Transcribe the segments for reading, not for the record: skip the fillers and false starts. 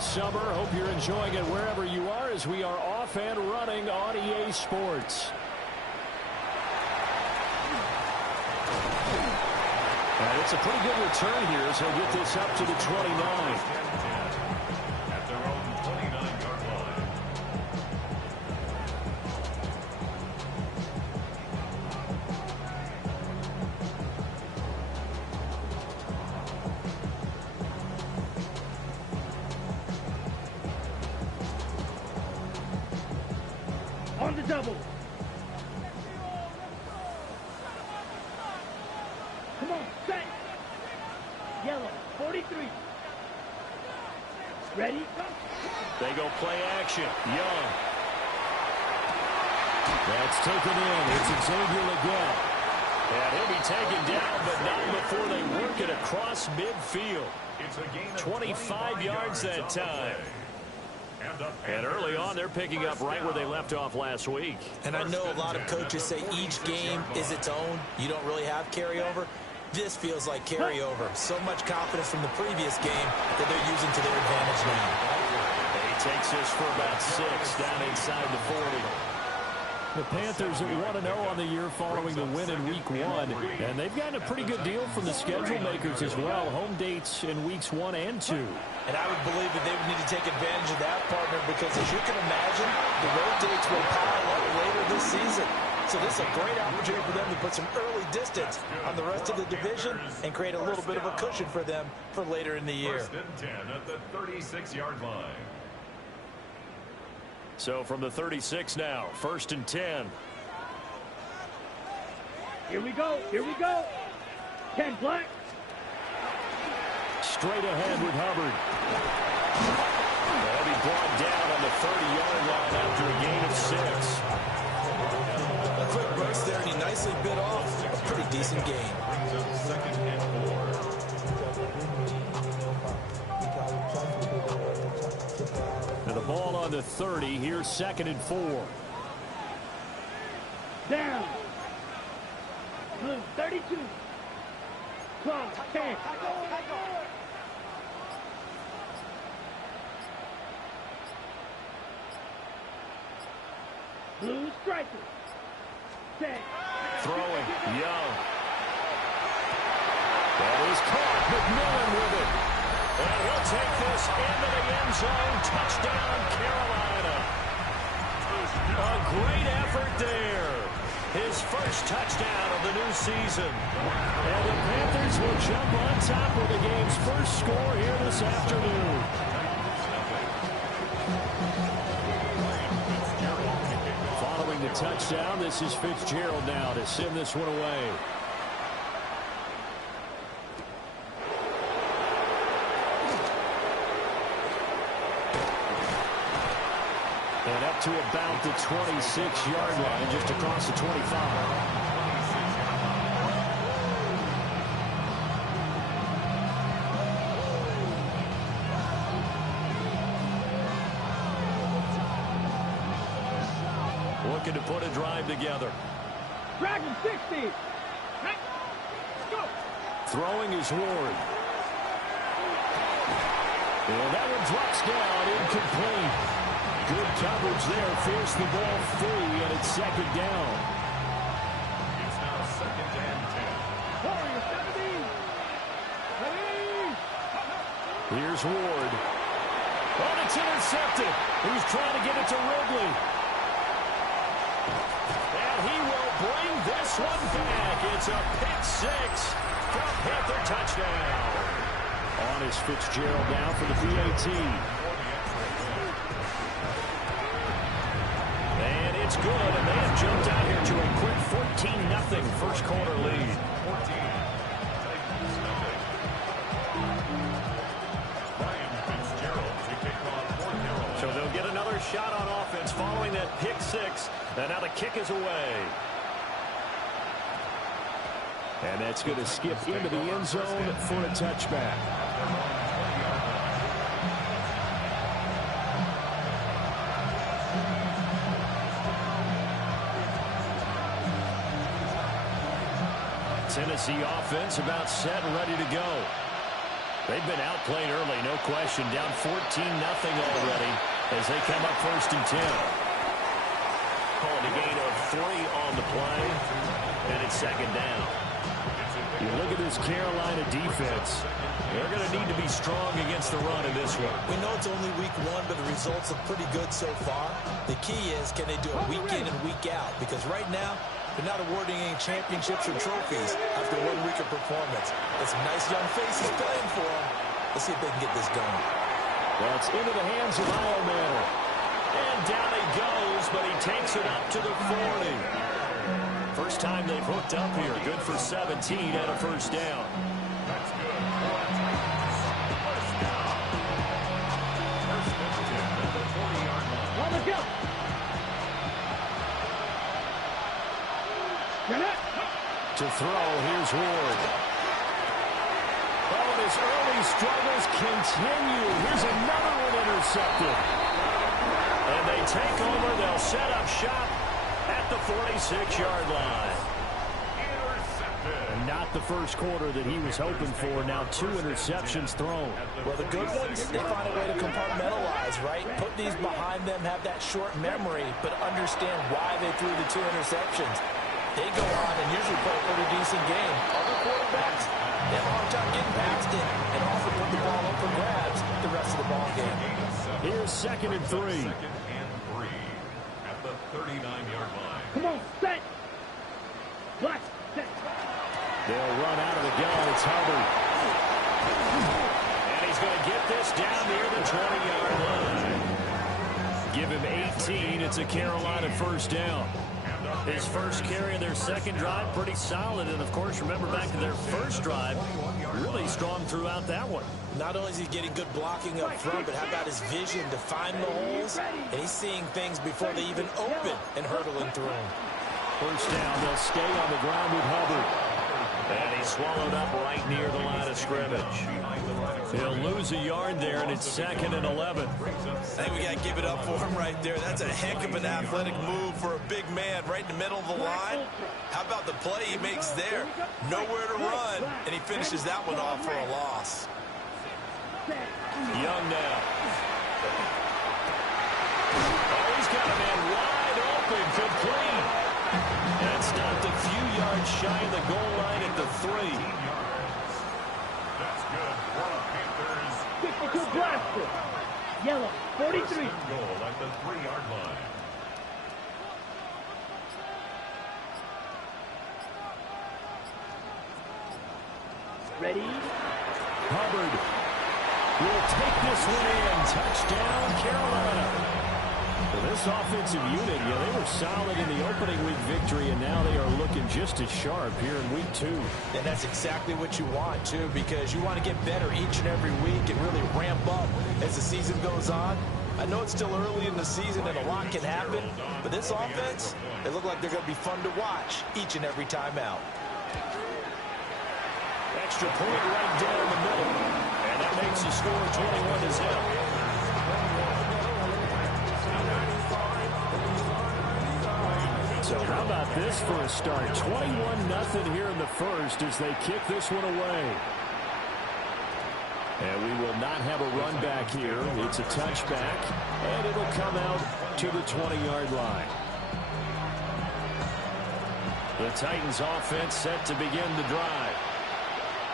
this summer. Hope you're enjoying it wherever you are as we are off and running on EA Sports. And it's a pretty good return here as he'll get this up to the 29. At their own 29-yard line. On the double. Come on, set. Yellow, 43. Ready? They go play action. Young. That's taken in. It's Xavier Leggett. And he'll be taken down, but not before they work it across midfield. It's a gain of 25 yards that time. And early on, they're picking up right where they left off last week. And I know a lot of coaches say each game is its own. You don't really have carryover. This feels like carryover. So much confidence from the previous game that they're using to their advantage now. He takes this for about 6 down inside the 40. The Panthers at 1-0 on the year following the win in Week 1. And they've gotten a pretty good deal from the schedule makers as well. Home dates in Weeks 1 and 2. And I would believe that they would need to take advantage of that, partner, because as you can imagine, the road dates will pile up later this season. So this is a great opportunity for them to put some early distance on the rest of the division and create a little bit of a cushion for them for later in the year. First and 10 at the 36-yard line. So from the 36 now, 1st and 10. Here we go. Here we go. 10 black. Straight ahead with Hubbard. They'll be brought down on the 30-yard line after a gain of 6. A quick burst there, and he nicely bit off a pretty decent gain. Brings up 2nd and 4. And the ball on the 30. Here's 2nd and 4. Down. Blue, 32. Clock, 10. Blue striker. 10. Throwing. Young. That is caught. McMillan with it. And he'll take this into the end zone. Touchdown, Carolina. A great effort there. His first touchdown of the new season. And the Panthers will jump on top with the game's first score here this afternoon. Following the touchdown, this is Fitzgerald now to send this one away. And up to about the 26-yard line, just across the 25. Looking to put a drive together. Dragon 60. Go. Throwing is Ward. And that one drops down, incomplete. Good coverage there, forced the ball free, and it's 2nd down. It's now 2nd and 10. Warrior 70. Ready. Here's Ward. Oh, it's intercepted. He's trying to get it to Ridley. And he will bring this one back. It's a pick 6 for a Panther touchdown. On is Fitzgerald now for the PAT. And it's good, and they have jumped out here to a quick 14-0 first quarter lead. 14. Titans nothing. Brian Fitzgerald to kick off for Carolina. So they'll get another shot on offense following that pick 6. And now the kick is away. And that's going to skip into the end zone for a touchback. Tennessee offense about set and ready to go. They've been outplayed early, no question. Down 14-0 already as they come up 1st and 10. Calling a gain of 3 on the play, and it's 2nd down. You look at this Carolina defense. They're going to need to be strong against the run in this one. We know it's only week 1, but the results look pretty good so far. The key is, can they do it week in and week out? Because right now, they're not awarding any championships or trophies after 1 week of performance. There's some nice young faces playing for them. Let's see if they can get this going. Well, it's into the hands of Manor. And down he goes, but he takes it up to the 40. First time they've hooked up here. Good for 17 and a 1st down. That's good. On the go. To throw, here's Ward. Oh, and his early struggles continue. Here's another one intercepted. And they take over. They'll set up shop at the 46-yard line. Not the first quarter that he was hoping for. Now 2 interceptions thrown. Well, the good ones, they find a way to compartmentalize, right? Put these behind them, have that short memory, but understand why they threw the 2 interceptions. They go on and usually play a pretty decent game. Other quarterbacks, they have a hard time getting past it and often put the ball up for grabs the rest of the ball game. Here's 2nd and 3. 2nd and 3 at the 39-yard line. Come on, set. Black, set. They'll run out of the gun. It's Hubbard. And he's going to get this down near the 20-yard line. Give him 18. It's a Carolina 1st down. His first carry of their 2nd drive, pretty solid. And, of course, remember back to their 1st drive, really strong throughout that one. Not only is he getting good blocking up front, but how about his vision to find the holes? And he's seeing things before they even open and hurtling through them. 1st down, they'll stay on the ground with Hubbard. And he's swallowed up right near the line of scrimmage. He'll lose a yard there, and it's 2nd and 11. I think we got to give it up for him right there. That's a heck of an athletic move for a big man right in the middle of the line. How about the play he makes there? Nowhere to run, and he finishes that one off for a loss. Young now. Oh, he's got a man wide open, complete. And stopped a few yards shy of the goal line at the 3. That's good for the Panthers. 52 blaster. Yellow, 43. Goal at the 3-yard line. Ready? Hubbard will take this one in. Touchdown, Carolina. Well, this offensive unit, they were solid in the opening week victory, and now they are looking just as sharp here in week 2. And that's exactly what you want, too, because you want to get better each and every week and really ramp up as the season goes on. I know it's still early in the season and a lot can happen, but this offense, they look like they're going to be fun to watch each and every time out. Extra point right down the middle, and that makes the score 21-0. So how about this for a start? 21-0 here in the 1st as they kick this one away. And we will not have a run back here. It's a touchback, and it'll come out to the 20-yard line. The Titans offense set to begin the drive.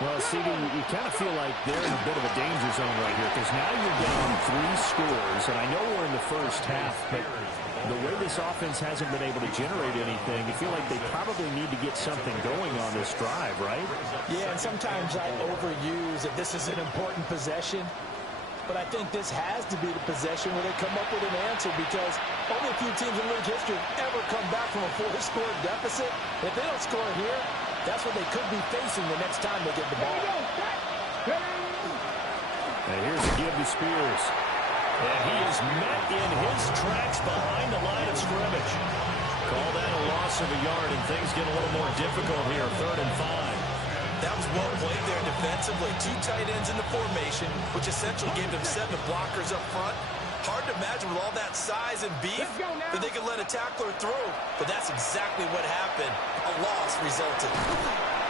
Well, CD, you kind of feel like they're in a bit of a danger zone right here because now you're down 3 scores, and I know we're in the first half, but the way this offense hasn't been able to generate anything, you feel like they probably need to get something going on this drive, right? Yeah, and sometimes I overuse that this is an important possession, but I think this has to be the possession where they come up with an answer because only a few teams in league history have ever come back from a 4-score deficit. If they don't score here, that's what they could be facing the next time they get the ball. And here's a give to Spears. And he is met in his tracks behind the line of scrimmage. Call that a loss of a yard, and things get a little more difficult here, 3rd and 5. That was well played there defensively. 2 tight ends in the formation, which essentially gave them 7 blockers up front. Hard to imagine with all that size and beef that they could let a tackler through. But that's exactly what happened. A loss resulted.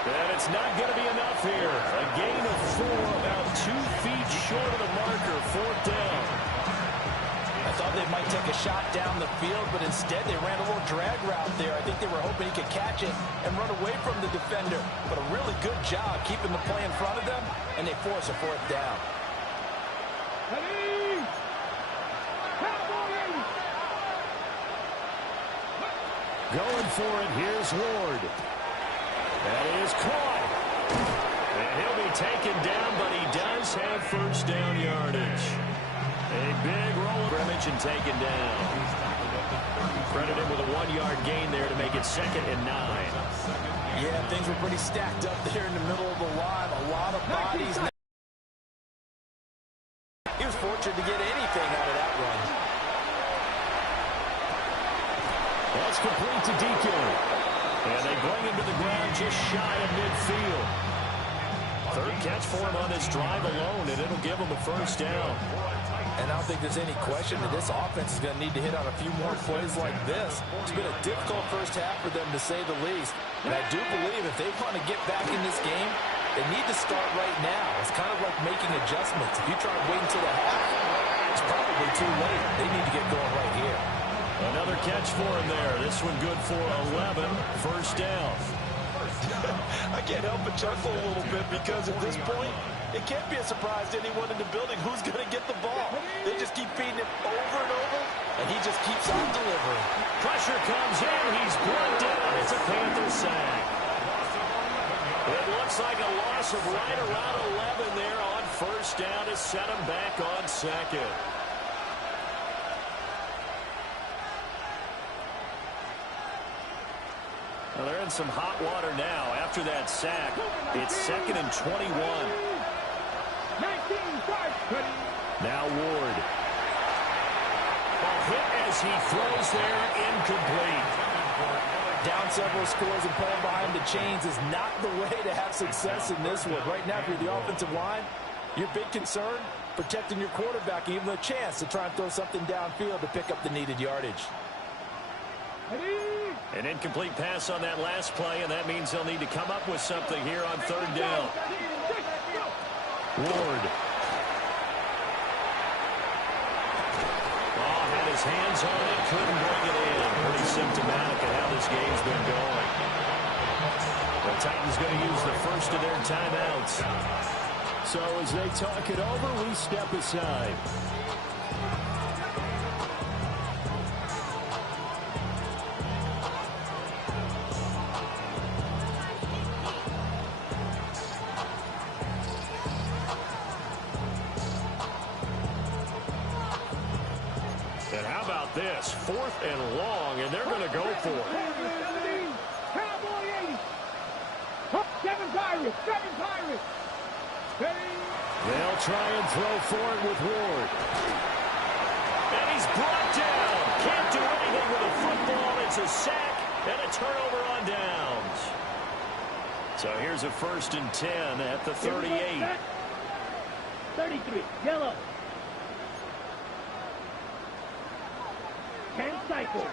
And it's not going to be enough here. A gain of 4, about 2 feet short of the marker, 4th down. I thought they might take a shot down the field, but instead they ran a little drag route there. I think they were hoping he could catch it and run away from the defender. But a really good job keeping the play in front of them, and they force a 4th down. Going for it, here's Ward. That is caught. And he'll be taken down, but he does have 1st down yardage. A big roll scrimmage and taken down. Credit him with a 1-yard gain there to make it 2nd and 9. Yeah, things were pretty stacked up there in the middle of the line. A lot of bodies. He was fortunate to get anything out of that run. That's complete to DK. And they bring him to the ground just shy of midfield. 3rd catch for him on this drive alone, and it'll give him a 1st down. And I don't think there's any question that this offense is going to need to hit on a few more plays like this. It's been a difficult first half for them, to say the least. And I do believe if they want to get back in this game, they need to start right now. It's kind of like making adjustments. If you try to wait until the half, it's probably too late. They need to get going right here. Another catch for him there. This one good for 11. 1st down. I can't help but chuckle a little bit because at this point, it can't be a surprise to anyone in the building who's going to get the ball. They just keep feeding him over and over, and he just keeps on delivering. Pressure comes in. He's brought down. It's a Panther sack. It looks like a loss of right around 11 there on 1st down to set him back on 2nd. Well, they're in some hot water now after that sack. It's 2nd and 21. Now Ward. A hit as he throws there, incomplete. Down several scores and playing behind the chains is not the way to have success in this one. Right now, if you're the offensive line, your big concern, protecting your quarterback, and even a chance to try and throw something downfield to pick up the needed yardage. An incomplete pass on that last play, and that means they'll need to come up with something here on 3rd down. Ward. Oh, had his hands on it, couldn't bring it in. Pretty symptomatic of how this game's been going. The Titans going to use the first of their timeouts. So as they talk it over, we step aside. This 4th and long, and they're going to go for it. 7 Pirates. They'll try and throw for it with Ward. And he's brought down. Can't do anything with a football. It's a sack and a turnover on downs. So here's a 1st and 10 at the 38. 33, yellow. 10 cycle.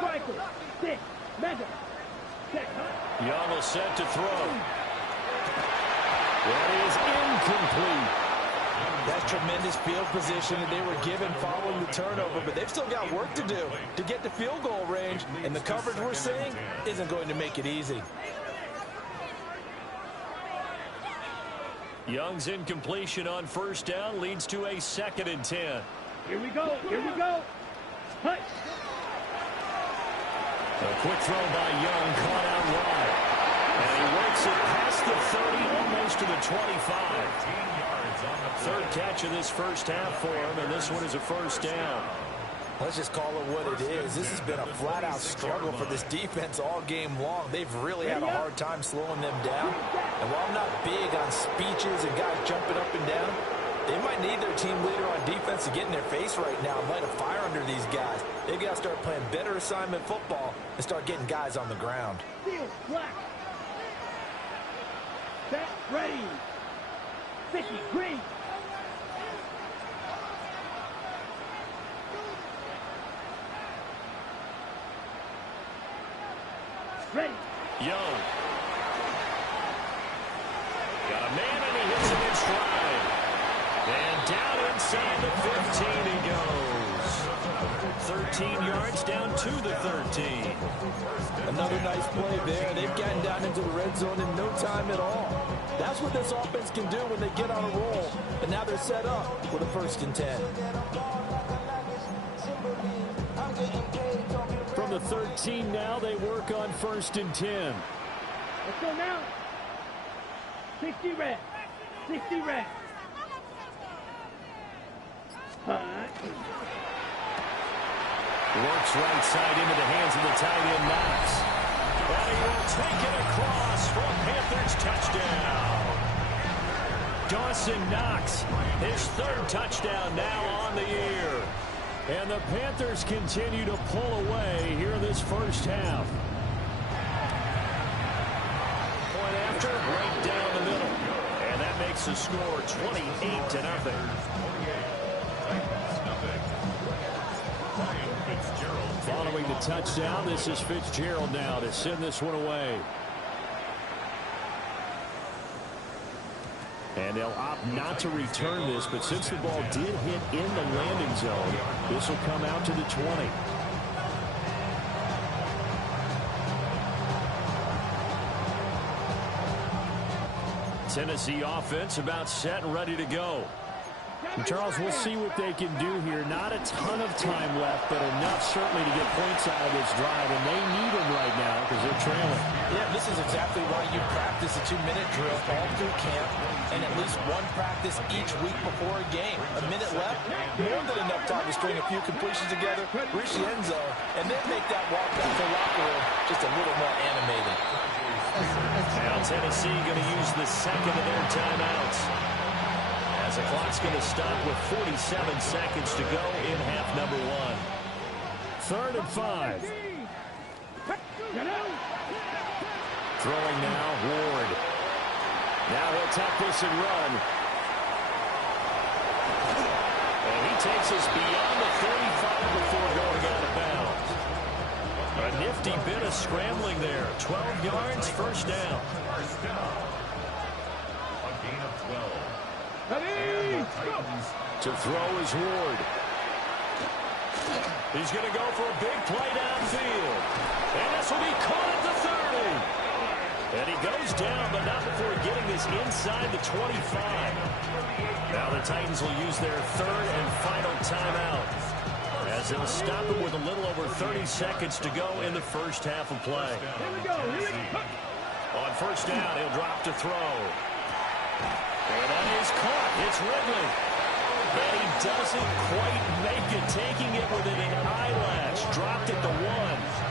Cycle. 6. Mega. Young will set to throw. That is incomplete. That's tremendous field position that they were given following the turnover, but they've still got work to do to get to field goal range, and the coverage we're seeing isn't going to make it easy. Young's incompletion on 1st down leads to a 2nd and 10. Here we go. Hut. A quick throw by Young, caught out wide. And he works it past the 30, almost to the 25. 3rd catch of this first half for him, and this one is a 1st down. Let's just call it what it is. This has been a flat-out struggle for this defense all game long. They've really had a hard time slowing them down. And while I'm not big on speeches and guys jumping up and down, they might need their team leader on defense to get in their face right now and light a fire under these guys. They've got to start playing better assignment football and start getting guys on the ground. Field black. Set, ready. 50, green. Ready. Young. Got a man, and he hits him in stride. And down inside the 15 he goes. 13 yards down to the 13. Another nice play there. They've gotten down into the red zone in no time at all. That's what this offense can do when they get on a roll. And now they're set up with a 1st and 10. From the 13 now, they work on 1st and 10. Let's go now. 60 red. 60 red. Works right side into the hands of the tight end, Knox. And he will take it across for a Panthers touchdown. Dawson Knox, his 3rd touchdown now on the year. And the Panthers continue to pull away here in this first half. Point after, right down the middle. And that makes the score 28-0. Following the touchdown, this is Fitzgerald now to send this one away. And they'll opt not to return this, but since the ball did hit in the landing zone, this will come out to the 20. Tennessee offense about set and ready to go. And Charles, we'll see what they can do here. Not a ton of time left, but enough certainly to get points out of this drive, and they need them right now because they're trailing. Yeah, this is exactly why you practice a 2-minute drill all through camp and at least one practice each week before a game. A minute left, more than enough time to string a few completions together, reach the end zone, and then make that walk back to the locker room just a little more animated. Now Tennessee going to use the 2nd of their timeouts, as the clock's going to stop with 47 seconds to go in half number 1. 3rd and 5. Throwing now, Ward. Now he'll tuck this and run. And he takes us beyond the 35 before going out of bounds. A nifty bit of scrambling there. 12 yards, 1st down. A gain of 12. To throw is Ward. He's going to go for a big play downfield. And this will be caught at the 30. And he goes down, but not before getting this inside the 25. Now the Titans will use their 3rd and final timeout, as they'll stop it with a little over 30 seconds to go in the first half of play. On 1st down, he'll drop to throw. And that is caught. It's Ridley. And he doesn't quite make it, taking it within an eyelash. Dropped at the 1.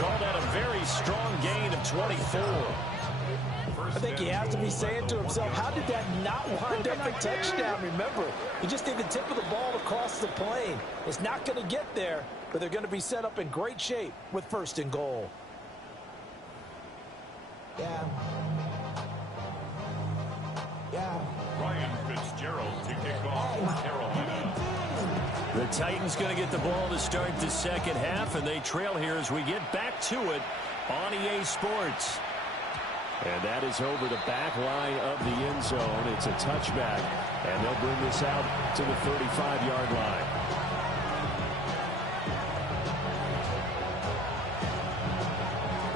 Called that a very strong gain of 24. I think he has to be saying to himself, how did that not wind up a touchdown? Remember, he just did the tip of the ball across the plane. It's not going to get there, but they're going to be set up in great shape with 1st and goal. Ryan Fitzgerald to kick off for Carolina. The Titans going to get the ball to start the 2nd half, and they trail here as we get back to it on EA Sports. And that is over the back line of the end zone. It's a touchback, and they'll bring this out to the 35-yard line.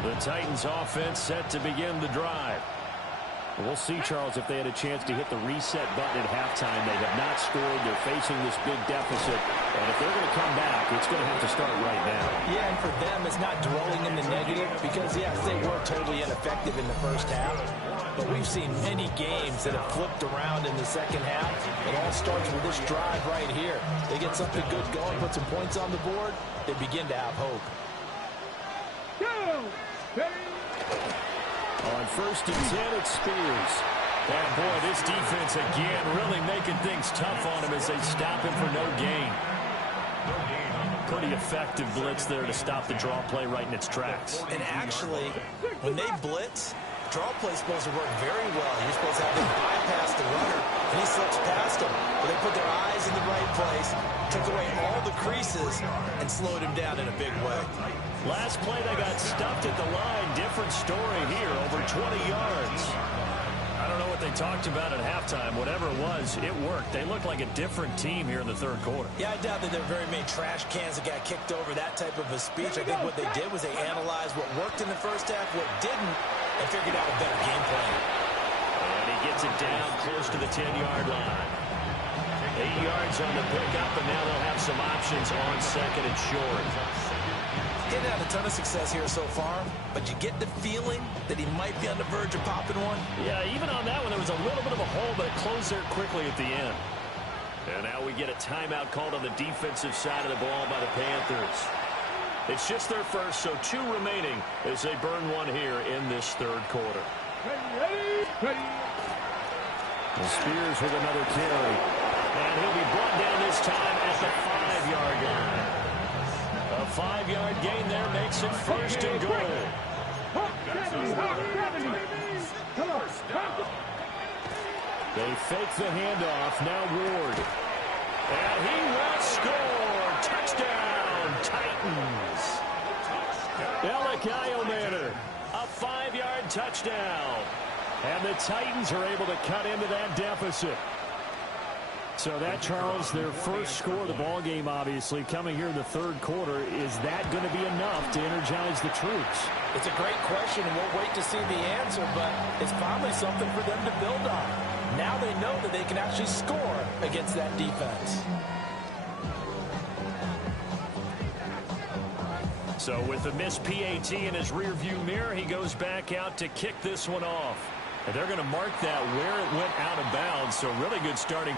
The Titans offense set to begin the drive. We'll see, Charles, if they had a chance to hit the reset button at halftime. They have not scored. They're facing this big deficit. And if they're going to come back, it's going to have to start right now. Yeah, and for them, it's not dwelling in the negative because, yes, they were totally ineffective in the first half. But we've seen many games that have flipped around in the second half. It all starts with this drive right here. They get something good going, put some points on the board, they begin to have hope. On 1st and 10, it's Spears. And boy, this defense again really making things tough on him as they stop him for no gain. Pretty effective blitz there to stop the draw play right in its tracks. And actually, when they blitz, draw play is supposed to work very well. You're supposed to have them bypass the runner, and he slips past them. But they put their eyes in the right place, took away all the creases, and slowed him down in a big way. Last play, they got stuffed at the line. Different story here, over 20 yards. I don't know what what they talked about at halftime. Whatever it was, it worked. They looked like a different team here in the third quarter. Yeah, I doubt that there were very many trash cans that got kicked over, that type of a speech. I think what they did was they analyzed what worked in the first half, what didn't, and figured out a better game plan. And he gets it down close to the 10-yard line. 8 yards on the pickup, and now they'll have some options on second and short. Getting had a ton of success here so far, but you get the feeling that he might be on the verge of popping one. Yeah, even on that one, there was a little bit of a hole, but it closed there quickly at the end. And now we get a timeout called on the defensive side of the ball by the Panthers. It's just their first, so 2 remaining as they burn one here in this third quarter. Ready. The Spears with another carry. And he'll be brought down this time at the 5-yard line. A 5-yard gain there makes it first and goal. They fake the handoff. Now Ward. And he will score. Touchdown, Titans. Elikayo Manor. A 5-yard touchdown. And the Titans are able to cut into that deficit. So that, Charles, their first score of the ball game, obviously, coming here in the third quarter. Is that going to be enough to energize the troops? It's a great question, and we'll wait to see the answer, but it's probably something for them to build on. Now they know that they can actually score against that defense. So with the missed PAT in his rearview mirror, he goes back out to kick this one off. And they're going to mark that where it went out of bounds, so really good starting.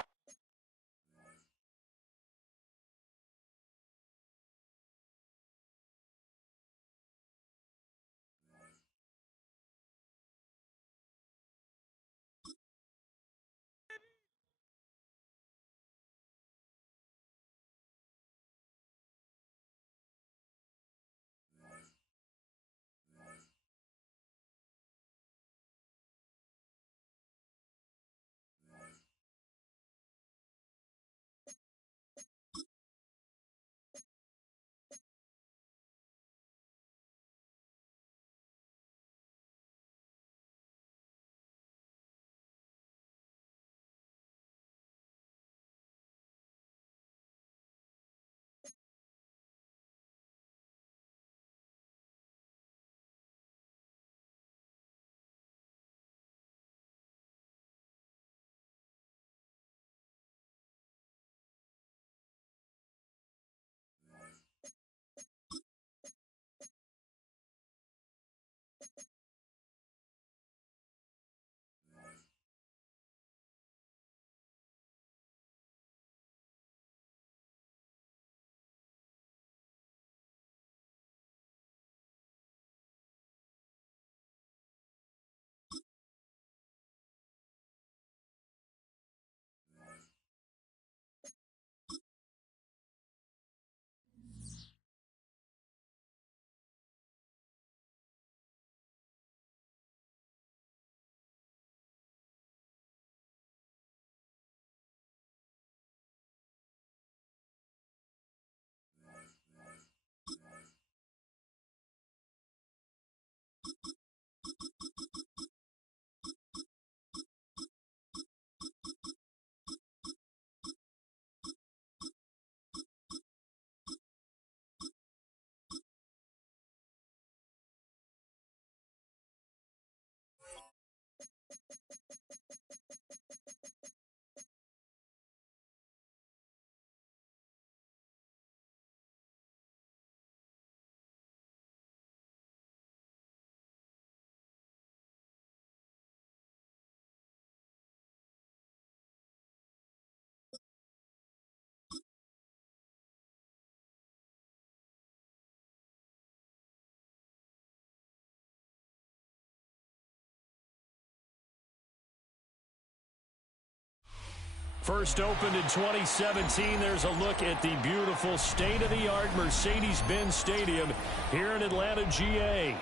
First opened in 2017. There's a look at the beautiful state-of-the-art Mercedes-Benz Stadium here in Atlanta, GA.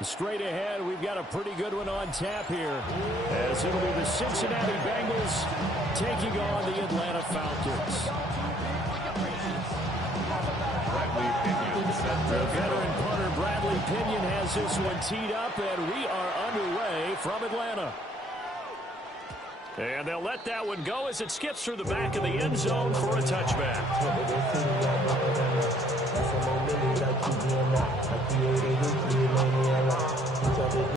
Straight ahead, we've got a pretty good one on tap here, as it'll be the Cincinnati Bengals taking on the Atlanta Falcons. The veteran punter Bradley Pinion has this one teed up, and we are underway from Atlanta. And they'll let that one go as it skips through the back of the end zone for a touchback.